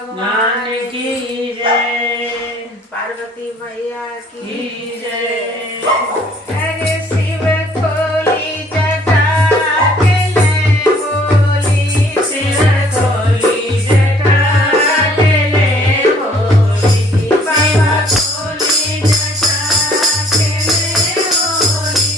भगवान की जय, पार्वती मैया की जय। अरे शिव खोली जटा के ले बोली, शिव खोली जटा के ले बोली, बाबा खोली जटा के ले बोली,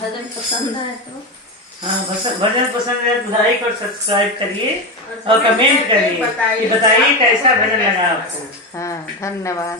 भजन पसंद है तो हाँ, भजन पसंद है तो लाइक और सब्सक्राइब करिए और कमेंट करिए कि बताइए कैसा भजन लगा आपको। हाँ, धन्यवाद।